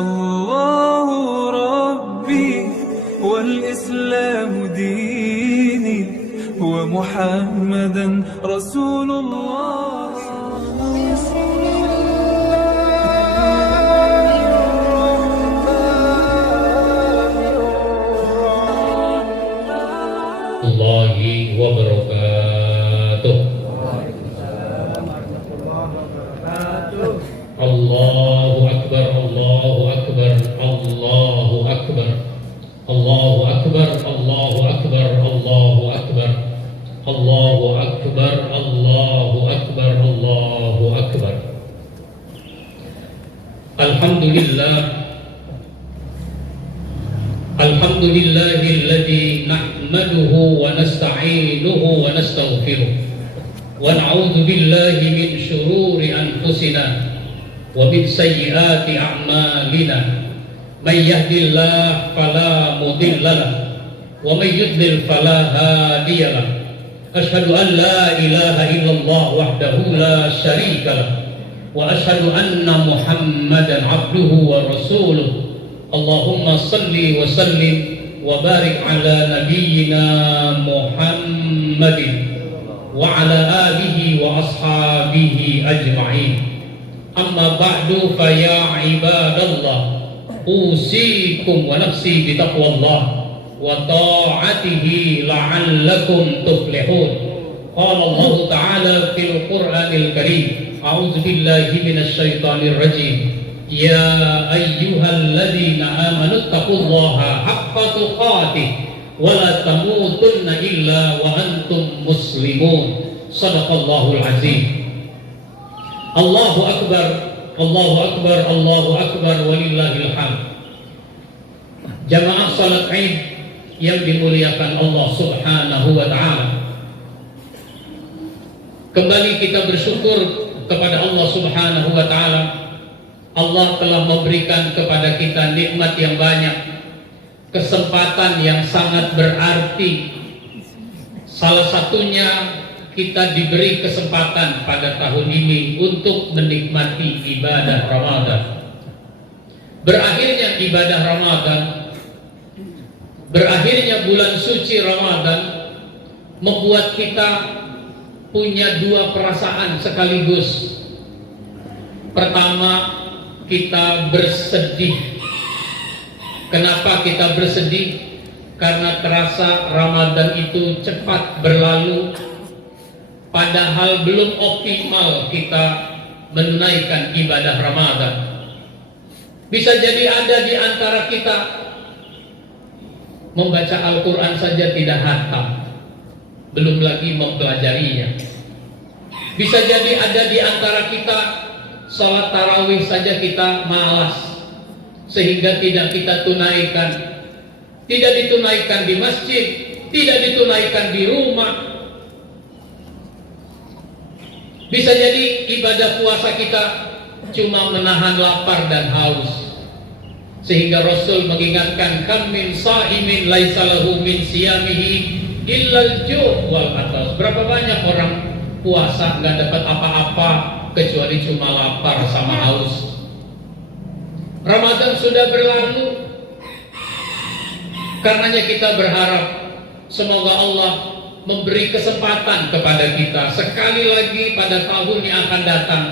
الله ربي والإسلام ديني ومحمدا رسول الله. الله وبركاته. الله أكبر الله أكبر الله أكبر الله أكبر الله أكبر الله أكبر الله أكبر الله أكبر الله أكبر. الحمد لله الحمد لله الذي نحمده ونستعينه ونستغفره ونعوذ بالله من شرور أنفسنا ومن سيئات أعمالنا. من يهد الله فلا مضل له ومن يضلل فلا هادي له. أشهد أن لا إله إلا الله وحده لا شريك له وأشهد أن محمدا عبده ورسوله. اللهم صل وسلم وبارك على نبينا محمد وعلى آله وأصحابه أجمعين. أما بعد فيا عباد الله أوصيكم ونفسي بتقوى الله وطاعته لعلكم تفلحون. قال الله تعالى في القرآن الكريم: أعوذ بالله من الشيطان الرجيم. يا أيها الذين آمنوا اتقوا الله حق تقاته ولا تموتن إلا وأنتم مسلمون. صدق الله العظيم. الله أكبر الله أكبر الله أكبر walillahil hamd. Jamaah salat Id yang dimuliakan Allah Subhanahu wa taala. Kembali kita bersyukur kepada Allah Subhanahu wa taala. Allah telah memberikan kepada kita nikmat yang banyak, kesempatan yang sangat berarti. Salah satunya kita diberi kesempatan pada tahun ini untuk menikmati ibadah Ramadan. Berakhirnya ibadah Ramadan, berakhirnya bulan suci Ramadan membuat kita punya dua perasaan sekaligus. Pertama, kita bersedih. Kenapa kita bersedih? Karena terasa Ramadan itu cepat berlalu, padahal belum optimal kita menunaikan ibadah Ramadan. Bisa jadi ada di antara kita membaca Al-Quran saja tidak hatam, belum lagi mempelajarinya. Bisa jadi ada di antara kita salat tarawih saja kita malas, sehingga tidak kita tunaikan. Tidak ditunaikan di masjid, tidak ditunaikan di rumah. Bisa jadi ibadah puasa kita cuma menahan lapar dan haus, sehingga Rasul mengingatkan, kam min sa'imin laisa lahu min siyamihi illal ju' wal atas. Berapa banyak orang puasa nggak dapat apa-apa kecuali cuma lapar sama haus. Ramadan sudah berlalu, karenanya kita berharap semoga Allah memberi kesempatan kepada kita sekali lagi pada tahun yang akan datang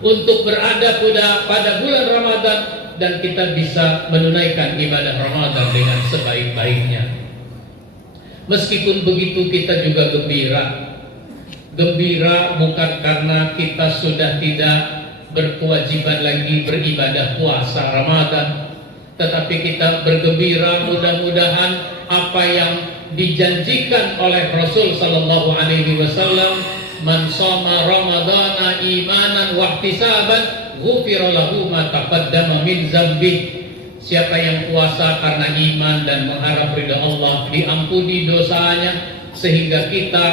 untuk berada pada bulan Ramadan dan kita bisa menunaikan ibadah Ramadan dengan sebaik-baiknya. Meskipun begitu kita juga gembira. Gembira bukan karena kita sudah tidak berkewajiban lagi beribadah puasa Ramadan, tetapi kita bergembira mudah-mudahan apa yang dijanjikan oleh Rasul sallallahu alaihi wasallam, man shoma ramadhana imanan wa ihtisaban ghufira lahu ma taqaddama min dzambi. Siapa yang puasa karena iman dan mengharap ridha Allah, diampuni dosanya, sehingga kita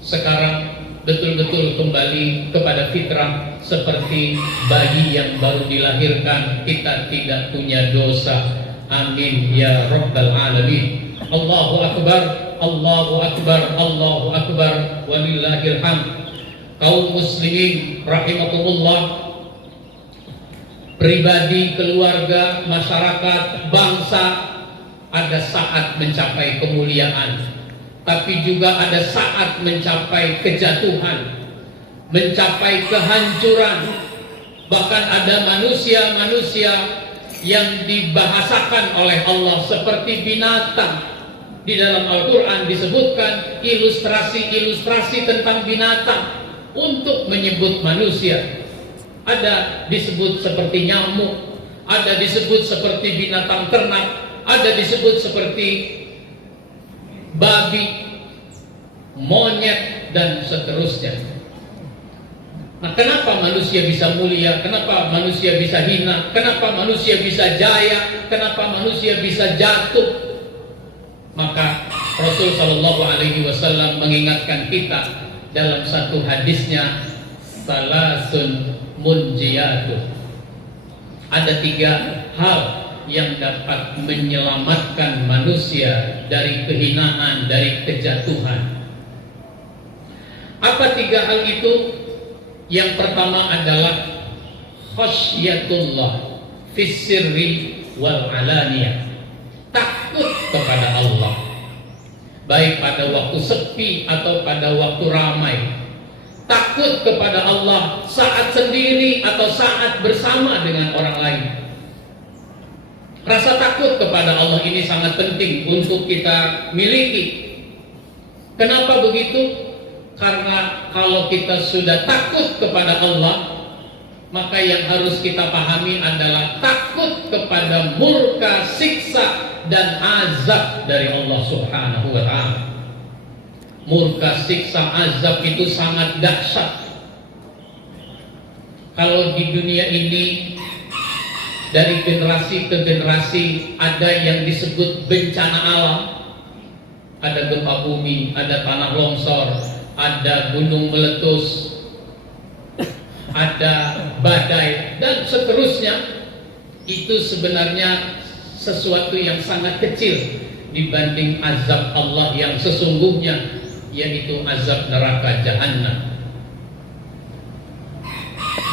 sekarang betul-betul kembali kepada fitrah seperti bayi yang baru dilahirkan. Kita tidak punya dosa. Amin ya rabbal alamin. Allahu akbar, Allahu akbar, Allahu akbar, walillahil hamd. Kaum muslimin rahimakumullah, pribadi, keluarga, masyarakat, bangsa, ada saat mencapai kemuliaan, tapi juga ada saat mencapai kejatuhan, mencapai kehancuran. Bahkan ada manusia-manusia yang dibahasakan oleh Allah seperti binatang. Di dalam Al-Quran disebutkan ilustrasi-ilustrasi tentang binatang untuk menyebut manusia. Ada disebut seperti nyamuk, ada disebut seperti binatang ternak, ada disebut seperti babi, monyet, dan seterusnya. Nah, kenapa manusia bisa mulia? Kenapa manusia bisa hina? Kenapa manusia bisa jaya? Kenapa manusia bisa jatuh? Maka Rasul Shallallahu Alaihi Wasallam mengingatkan kita dalam satu hadisnya, salasun munjiyatuh. Ada 3 hal yang dapat menyelamatkan manusia dari kehinaan, dari kejatuhan. Apa 3 hal itu? Yang pertama adalah khasyatullah fis sirri wal alaniyah. Takut kepada Allah, baik pada waktu sepi atau pada waktu ramai. Takut kepada Allah saat sendiri atau saat bersama dengan orang lain. Rasa takut kepada Allah ini sangat penting untuk kita miliki. Kenapa begitu? Karena kalau kita sudah takut kepada Allah, maka yang harus kita pahami adalah takut kepada murka, siksa, dan azab dari Allah Subhanahu wa ta'ala. Murka, siksa, azab itu sangat dahsyat. Kalau di dunia ini dari generasi ke generasi ada yang disebut bencana alam. Ada gempa bumi, ada tanah longsor, ada gunung meletus, ada badai, dan seterusnya. Itu sebenarnya sesuatu yang sangat kecil dibanding azab Allah yang sesungguhnya, yaitu azab neraka Jahannam.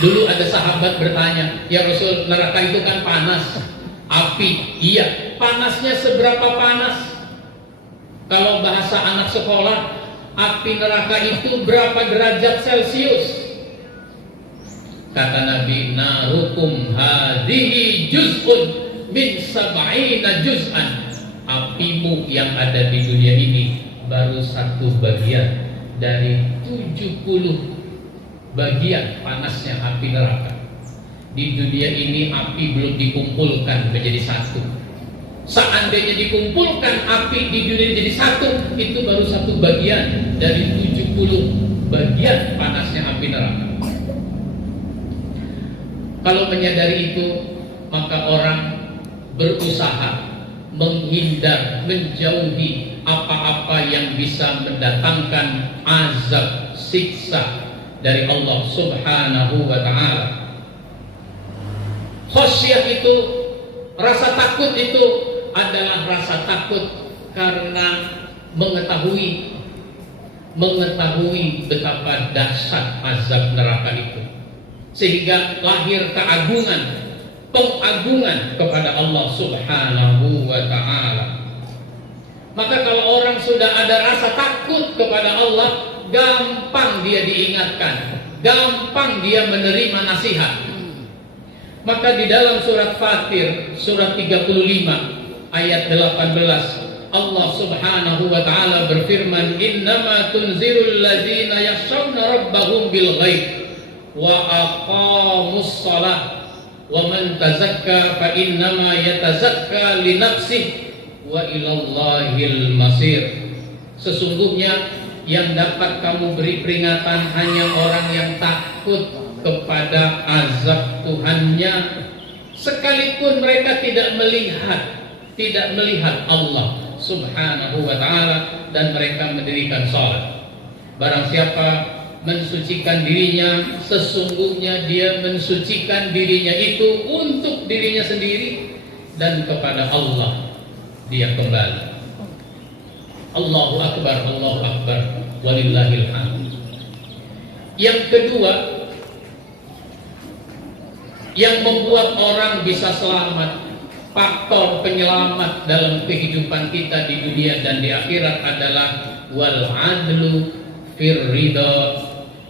Dulu ada sahabat bertanya, "Ya Rasul, neraka itu kan panas, api." Iya, panasnya seberapa panas? Kalau bahasa anak sekolah, api neraka itu berapa derajat Celcius? Kata Nabi, "Narukum hadhihi juz'un min sab'ina juz'an." Apimu yang ada di dunia ini baru 1 bagian dari 70 bagian panasnya api neraka. Di dunia ini api belum dikumpulkan menjadi 1. Seandainya dikumpulkan api di dunia jadi 1, itu baru 1 bagian dari 70 bagian panasnya api neraka. Kalau menyadari itu, maka orang berusaha menghindar, menjauhi apa-apa yang bisa mendatangkan azab, siksa dari Allah Subhanahu wa ta'ala. Khasyah itu, rasa takut itu adalah rasa takut karena mengetahui betapa dahsyat azab neraka itu, sehingga lahir keagungan, pengagungan kepada Allah Subhanahu wa ta'ala. Maka kalau orang sudah ada rasa takut kepada Allah, gampang dia diingatkan, gampang dia menerima nasihat. Maka di dalam surat Fatir, surat 35 ayat 18, Allah Subhanahu wa ta'ala berfirman, "Innama tunzirul ladzina yakhshawna rabbahum bil ghaib wa aqamus shalah wa man tazakka fa innama yatazakka li nafsihi wa ilallahil masir." Sesungguhnya yang dapat kamu beri peringatan hanya orang yang takut kepada azab Tuhannya, sekalipun mereka tidak melihat Allah Subhanahu wa ta'ala dan mereka mendirikan salat. Barang siapa mensucikan dirinya, sesungguhnya dia mensucikan dirinya itu untuk dirinya sendiri, dan kepada Allah dia kembali. Allahu Akbar, Allahu Akbar, walillahil hamd. Yang kedua, yang membuat orang bisa selamat. Faktor penyelamat dalam kehidupan kita di dunia dan di akhirat adalah wal adlu fir ridha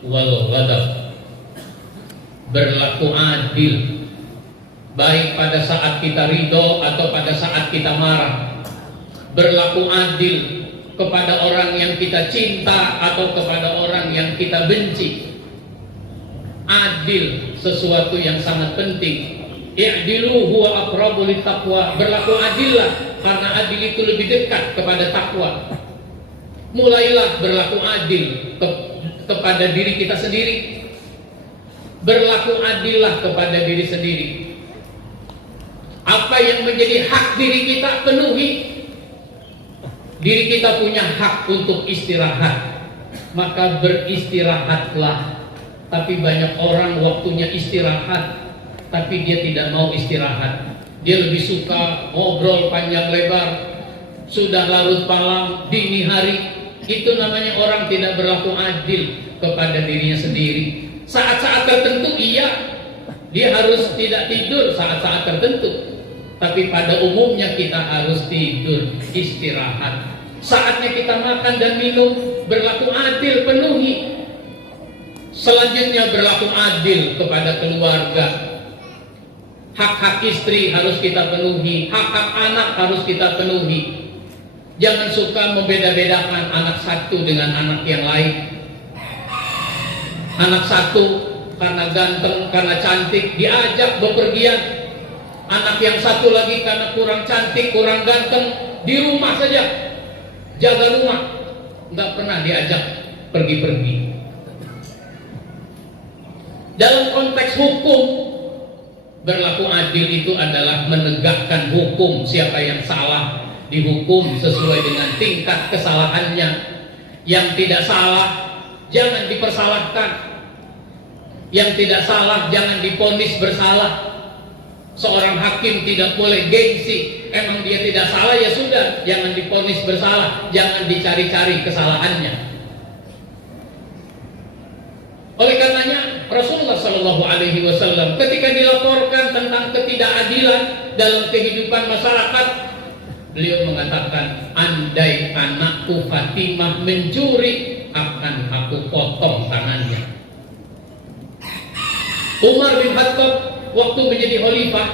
wal ghadab. Berlaku adil baik pada saat kita ridho atau pada saat kita marah. Berlaku adil kepada orang yang kita cinta atau kepada orang yang kita benci. Adil sesuatu yang sangat penting. I'dilu huwa aqrabu littaqwa. Berlaku adillah karena adil itu lebih dekat kepada takwa. Mulailah berlaku adil kepada diri kita sendiri. Berlaku adillah kepada diri sendiri. Apa yang menjadi hak diri kita penuhi. Diri kita punya hak untuk istirahat, maka beristirahatlah. Tapi banyak orang waktunya istirahat, tapi dia tidak mau istirahat. Dia lebih suka ngobrol panjang lebar, sudah larut malam, dini hari. Itu namanya orang tidak berlaku adil kepada dirinya sendiri. Saat-saat tertentu iya, dia harus tidak tidur saat-saat tertentu. Tapi pada umumnya kita harus tidur, istirahat. Saatnya kita makan dan minum, berlaku adil, penuhi. Selanjutnya berlaku adil kepada keluarga. Hak-hak istri harus kita penuhi, hak-hak anak harus kita penuhi. Jangan suka membeda-bedakan anak satu dengan anak yang lain. Anak satu karena ganteng, karena cantik diajak bepergian. Anak yang satu lagi karena kurang cantik, kurang ganteng, di rumah saja, jaga rumah, nggak pernah diajak pergi-pergi. Dalam konteks hukum, berlaku adil itu adalah menegakkan hukum. Siapa yang salah dihukum sesuai dengan tingkat kesalahannya. Yang tidak salah jangan dipersalahkan. Yang tidak salah jangan divonis bersalah. Seorang hakim tidak boleh gengsi. Emang dia tidak salah, ya sudah, jangan divonis bersalah, jangan dicari-cari kesalahannya. Oleh karenanya Rasulullah Shallallahu Alaihi Wasallam ketika dilaporkan tentang ketidakadilan dalam kehidupan masyarakat, beliau mengatakan, andai anakku Fatimah mencuri, akan aku potong tangannya. Umar bin Khattab waktu menjadi khalifah,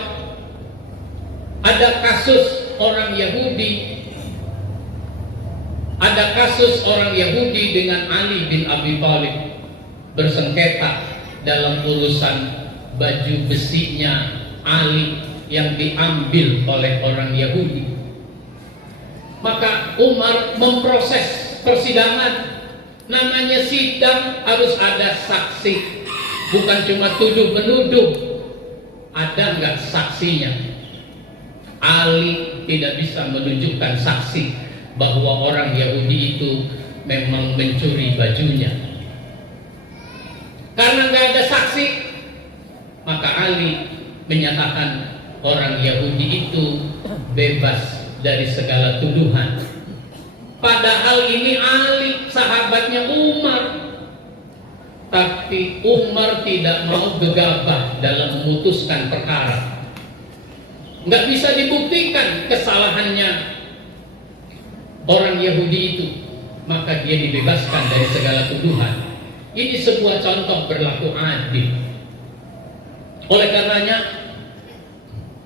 ada kasus orang Yahudi, dengan Ali bin Abi Thalib bersengketa dalam urusan baju besinya Ali yang diambil oleh orang Yahudi. Maka Umar memproses persidangan. Namanya sidang harus ada saksi, bukan cuma tuduh menuduh. Ada nggak saksinya? Ali tidak bisa menunjukkan saksi bahwa orang Yahudi itu memang mencuri bajunya. Karena nggak ada saksi, maka Ali menyatakan orang Yahudi itu bebas dari segala tuduhan. Padahal ini Ali, sahabatnya Umar. Tapi Umar tidak mau gegabah dalam memutuskan perkara. Nggak bisa dibuktikan kesalahannya orang Yahudi itu, maka dia dibebaskan dari segala tuduhan. Ini sebuah contoh berlaku adil. Oleh karenanya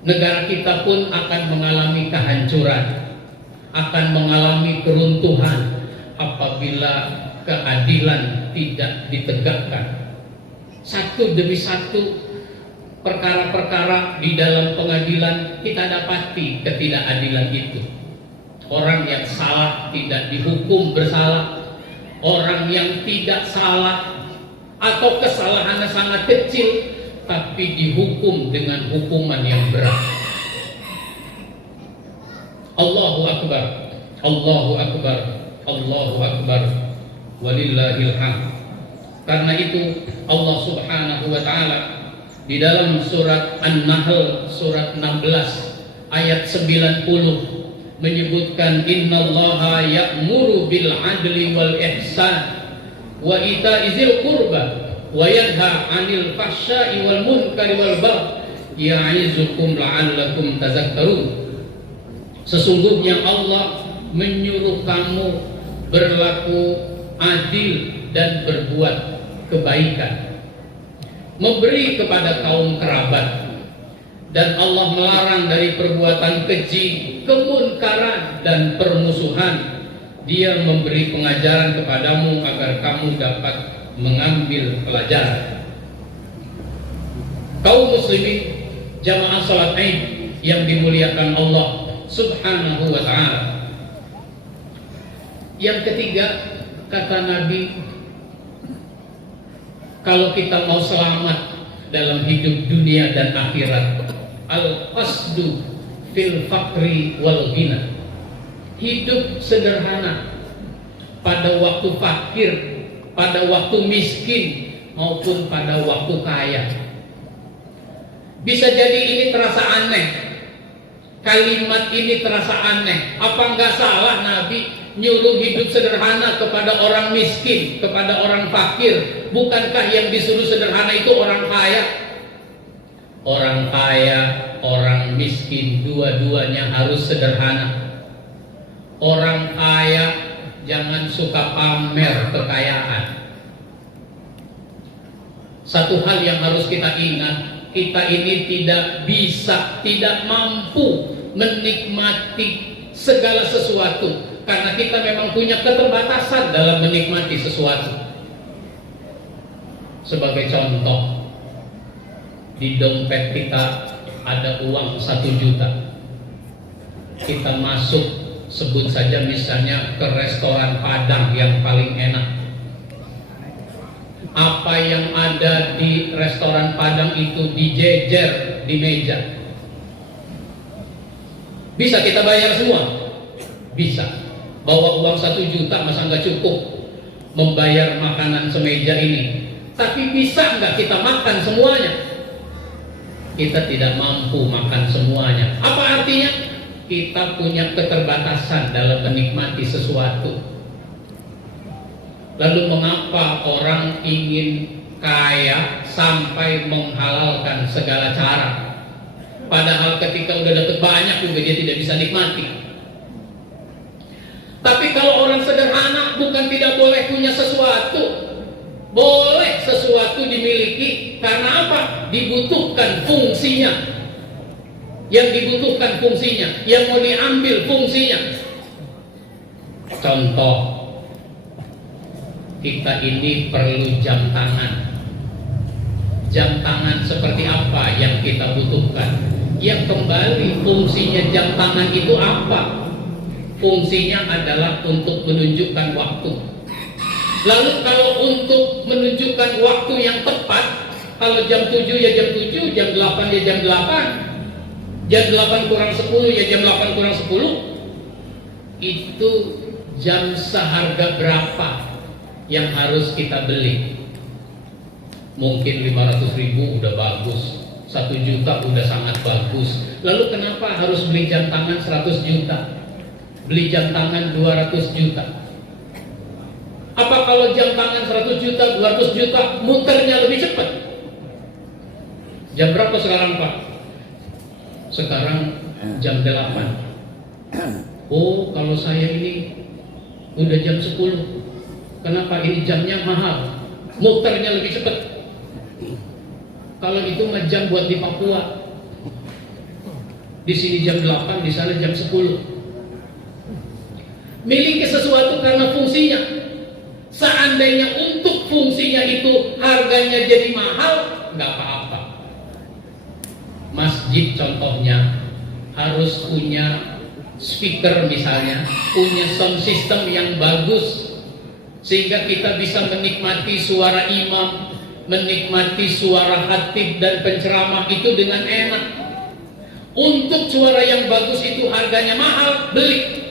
negara kita pun akan mengalami kehancuran, akan mengalami keruntuhan apabila keadilan tidak ditegakkan. Satu demi satu perkara-perkara di dalam pengadilan kita dapati ketidakadilan itu. Orang yang salah tidak dihukum bersalah, orang yang tidak salah atau kesalahannya sangat kecil tapi dihukum dengan hukuman yang berat. Allahu Akbar, Allahu Akbar, Allahu Akbar, walillahil hamd. Karena itu Allah Subhanahu wa taala di dalam surat An-Nahl surat 16 ayat 90 menyebutkan, innallaha ya'muru bil adli wal ihsan wa ita'i dzil qurba wa yanha 'anil fahsya'i wal munkari wal baghi ya'izukum la'allakum tazakkarun. Sesungguhnya Allah menyuruh kamu berlaku adil dan berbuat kebaikan, memberi kepada kaum kerabat, dan Allah melarang dari perbuatan keji, kemunkaran dan permusuhan. Dia memberi pengajaran kepadamu agar kamu dapat mengambil pelajaran. Kaum muslimin jamaah salat Id yang dimuliakan Allah Subhanahu wa ta'ala. Yang ketiga, kata Nabi, kalau kita mau selamat dalam hidup dunia dan akhirat, al-qasdu fil faqri wal ghina. Hidup sederhana pada waktu fakir, pada waktu miskin, maupun pada waktu kaya. Bisa jadi ini terasa aneh, kalimat ini terasa aneh. Apa enggak salah Nabi nyuruh hidup sederhana kepada orang miskin, kepada orang fakir? Bukankah yang disuruh sederhana itu orang kaya? Orang kaya, orang miskin, dua-duanya harus sederhana. Orang kaya jangan suka pamer kekayaan. Satu hal yang harus kita ingat, kita ini tidak bisa, tidak mampu menikmati segala sesuatu, karena kita memang punya keterbatasan dalam menikmati sesuatu. Sebagai contoh, di dompet kita ada uang 1 juta. Kita masuk, sebut saja misalnya ke restoran Padang yang paling enak. Apa yang ada di restoran Padang itu dijejer di meja. Bisa kita bayar semua? Bisa. Bawa uang 1 juta masa nggak cukup membayar makanan semeja ini. Tapi bisa nggak kita makan semuanya? Kita tidak mampu makan semuanya. Apa artinya? Kita punya keterbatasan dalam menikmati sesuatu. Lalu mengapa orang ingin kaya sampai menghalalkan segala cara? Padahal ketika udah dapat banyak juga dia tidak bisa nikmati. Tapi kalau orang sederhana bukan tidak boleh punya sesuatu, boleh sesuatu dimiliki. Karena apa? Dibutuhkan fungsinya. Yang dibutuhkan fungsinya, yang mau diambil fungsinya. Contoh, kita ini perlu jam tangan. Jam tangan seperti apa yang kita butuhkan? Yang kembali fungsinya jam tangan itu apa? Fungsinya adalah untuk menunjukkan waktu. Lalu kalau untuk menunjukkan waktu yang tepat, kalau jam 7 ya jam 7, jam 8 ya jam 8, jam 8 kurang 10 ya jam 8 kurang 10. Itu jam seharga berapa yang harus kita beli? Mungkin 500.000 udah bagus, 1 juta udah sangat bagus. Lalu kenapa harus beli jam tangan 100 juta? Beli jam tangan 200 juta? Apa kalau jam tangan 100 juta, 200 juta muternya lebih cepat? Jam berapa sekarang Pak? Sekarang jam 8. Oh, kalau saya ini udah jam 10. Kenapa ini jamnya mahal? Muternya lebih cepat. Kalau itu mah jam buat di Papua. Di sini jam 8, di sana jam 10. Miliki sesuatu karena fungsinya. Seandainya untuk fungsinya itu harganya jadi mahal, nggak apa-apa. Masjid contohnya harus punya speaker misalnya, punya sound system yang bagus, sehingga kita bisa menikmati suara imam, menikmati suara khatib dan penceramah itu dengan enak. Untuk suara yang bagus itu harganya mahal, beli.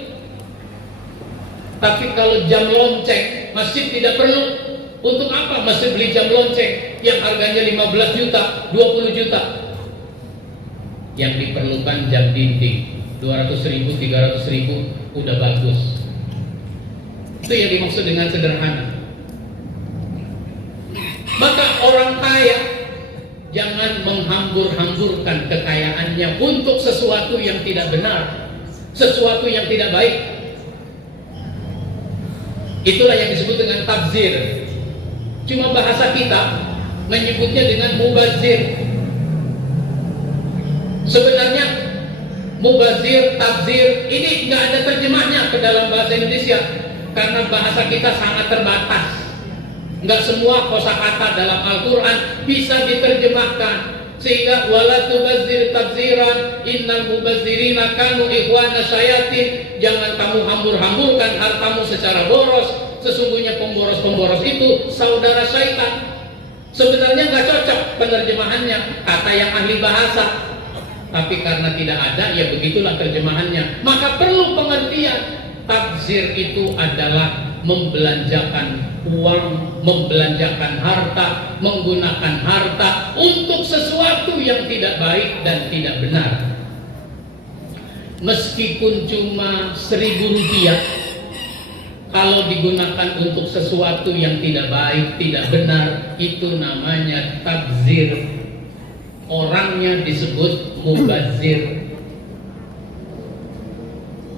Tapi kalau jam lonceng, masjid tidak perlu. Untuk apa masjid beli jam lonceng yang harganya 15 juta, 20 juta? Yang diperlukan jam dinding 200.000, 300.000 udah bagus. Itu yang dimaksud dengan sederhana. Maka orang kaya jangan menghambur-hamburkan kekayaannya untuk sesuatu yang tidak benar, sesuatu yang tidak baik. Itulah yang disebut dengan tabzir. Cuma bahasa kita menyebutnya dengan mubazir. Sebenarnya mubazir, tabzir ini nggak ada terjemahnya ke dalam bahasa Indonesia karena bahasa kita sangat terbatas. Nggak semua kosakata dalam Al-Quran bisa diterjemahkan, sehingga wala tubazzir tabziran innal mubazzirina kanu ikhwana syayatin. Jangan kamu hambur-hamburkan hartamu secara boros, sesungguhnya pemboros-pemboros itu saudara syaitan. Sebenarnya nggak cocok penerjemahannya, kata yang ahli bahasa, tapi karena tidak ada, ya begitulah terjemahannya. Maka perlu pengertian. Tabzir itu adalah membelanjakan uang, membelanjakan harta, menggunakan harta untuk sesuatu yang tidak baik dan tidak benar. Meskipun cuma 1.000 rupiah, kalau digunakan untuk sesuatu yang tidak baik, tidak benar, itu namanya tabzir. Orangnya disebut mubazir.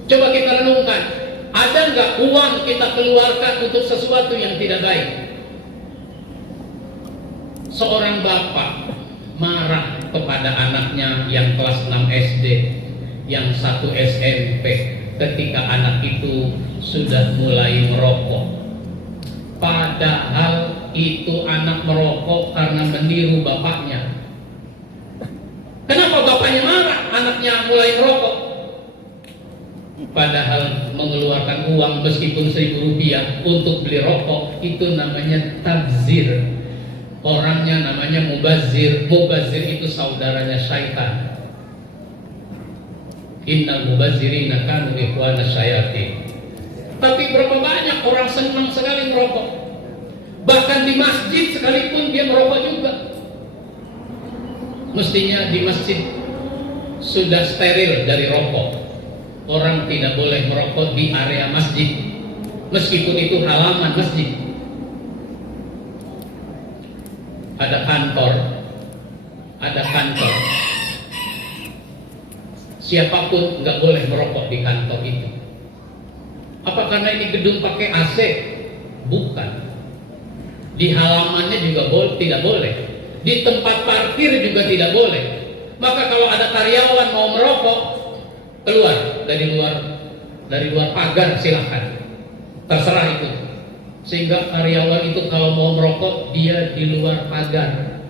Coba kita renungkan, ada nggak uang kita keluarkan untuk sesuatu yang tidak baik? Seorang bapak marah kepada anaknya yang kelas 6 SD, yang 1 SMP, ketika anak itu sudah mulai merokok. Padahal itu anak merokok karena meniru bapaknya. Kenapa bapaknya marah anaknya mulai merokok? Padahal mengeluarkan uang meskipun 1.000 rupiah untuk beli rokok, itu namanya tabzir. Orangnya namanya mubazir. Mubazir itu saudaranya syaitan. Innal mubazirina kanu ikhwana syayatin. Tapi berapa banyak orang senang sekali merokok. Bahkan di masjid sekalipun dia merokok juga. Mestinya di masjid sudah steril dari rokok. Orang tidak boleh merokok di area masjid, meskipun itu halaman masjid. Ada kantor, siapapun nggak boleh merokok di kantor itu. Apa karena ini gedung pakai AC? Bukan. Di halamannya juga tidak boleh. Di tempat parkir juga tidak boleh. Maka kalau ada karyawan mau merokok, keluar dari luar pagar, silahkan, terserah itu. Sehingga karyawan itu kalau mau merokok dia di luar pagar.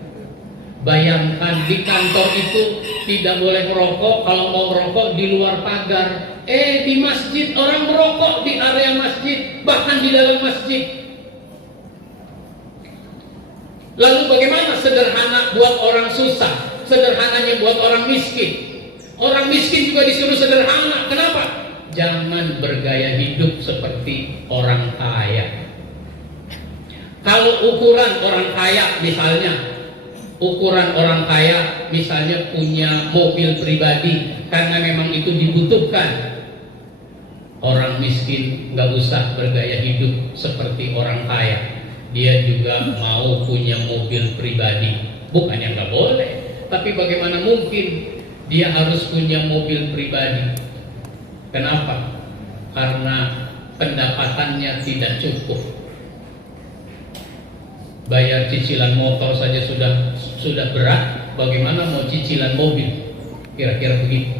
Bayangkan di kantor itu tidak boleh merokok, kalau mau merokok di luar pagar. Di masjid orang merokok di area masjid, bahkan di dalam masjid. Lalu bagaimana sederhana buat orang susah, sederhananya buat orang miskin? Orang miskin juga disuruh sederhana. Kenapa? Jangan bergaya hidup seperti orang kaya. Kalau ukuran orang kaya misalnya punya mobil pribadi karena memang itu dibutuhkan. Orang miskin nggak usah bergaya hidup seperti orang kaya. Dia juga mau punya mobil pribadi. Bukannya nggak boleh, tapi bagaimana mungkin dia harus punya mobil pribadi? Kenapa? Karena pendapatannya tidak cukup. Bayar cicilan motor saja sudah berat, bagaimana mau cicilan mobil? Kira-kira begitu.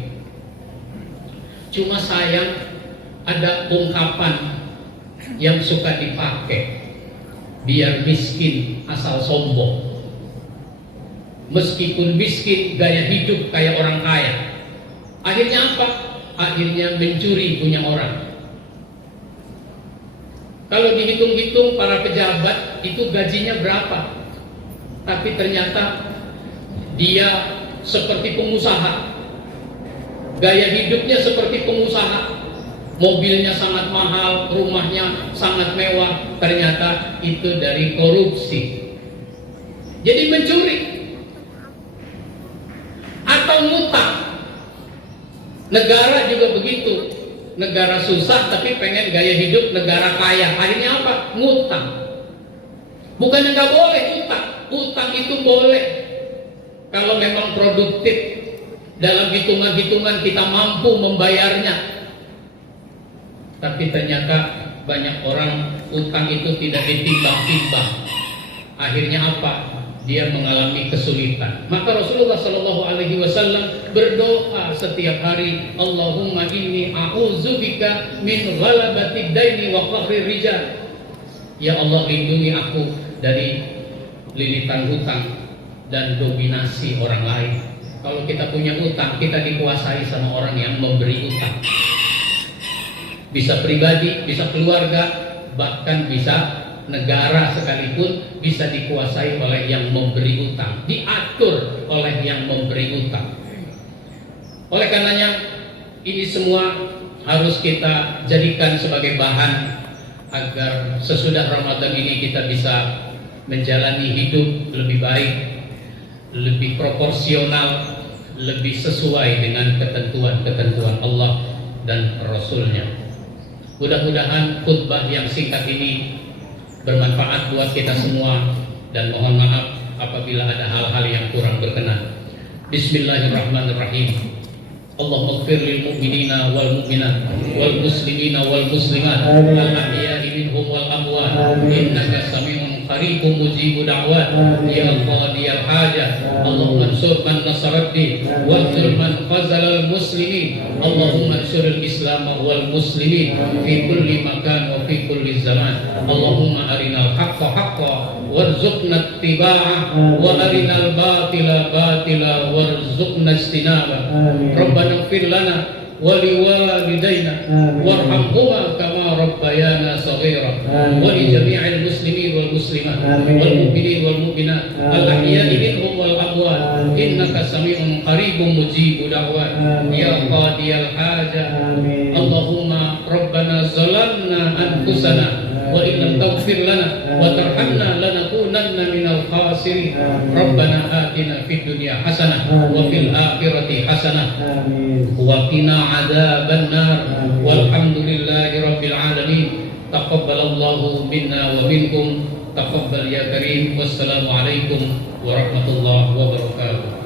Cuma sayang ada ungkapan yang suka dipakai, biar miskin asal sombong. Meskipun miskin, gaya hidup kayak orang kaya. Akhirnya apa? Akhirnya mencuri punya orang. Kalau dihitung-hitung para pejabat itu gajinya berapa, tapi ternyata dia seperti pengusaha, gaya hidupnya seperti pengusaha, mobilnya sangat mahal, rumahnya sangat mewah, ternyata itu dari korupsi. Jadi mencuri atau ngutang. Negara juga begitu. Negara susah tapi pengen gaya hidup negara kaya. Akhirnya apa? Ngutang. Bukannya nggak boleh utang. Utang itu boleh. Kalau memang produktif dalam hitungan-hitungan kita mampu membayarnya. Tapi ternyata banyak orang utang itu tidak ditimbang-timbang. Akhirnya apa? Dia mengalami kesulitan. Maka Rasulullah Shallallahu Alaihi Wasallam berdoa setiap hari, Allahumma inni a'udzubika min ghalabati daini wa qahri rijal. Ya Allah, lindungi aku dari lilitan hutang dan dominasi orang lain. Kalau kita punya utang, kita dikuasai sama orang yang memberi utang. Bisa pribadi, bisa keluarga, bahkan bisa negara sekalipun bisa dikuasai oleh yang memberi utang, diatur oleh yang memberi utang. Oleh karenanya ini semua harus kita jadikan sebagai bahan agar sesudah Ramadan ini kita bisa menjalani hidup lebih baik, lebih proporsional, lebih sesuai dengan ketentuan-ketentuan Allah dan Rasul-Nya. Mudah-mudahan khutbah yang singkat ini bermanfaat buat kita semua, dan mohon maaf apabila ada hal-hal yang kurang berkenan. Bismillahirrahmanirrahim. Allahumma ighfir lil mu'minina wal mu'minat wal muslimina wal muslimat al ahya'i minhum wal amwat innaka sami'un qaribun mujibud da'wat ya qadiyal hajat. Allahumma ansur man nasarad-din wanzur man khazalal muslimin. Allahumma ansuril islam wal muslimin fi kulli makan wa fi kulli zaman. Allahumma arinal haqqa haqqan warzuqna ittiba'ah wa arinal batila batila warzuqna ijtinabah. Rabbana ighfir lana wa liwalidayna warhamhuma kama rabbayana shaghira wa li jami'il muslimin wal muslimat wal mu'minin wal mu'minat al ahya'i minhum wal amwat innaka sami'un qaribun mujibud da'wat ya qadiyal hajat. Allahumma rabbana zalamna anfusana wa in lam taghfir lana wa tarhamna lanakunanna minal khasirin. Rabbana atina fid dunya hasanah wa fil akhirati hasanah wa qina adzaban nar. Walhamdulillahi rabbil alamin. Taqabbalallahu minna wa minkum. Taqabbal ya karim. Wassalamu alaikum warahmatullahi wabarakatuh.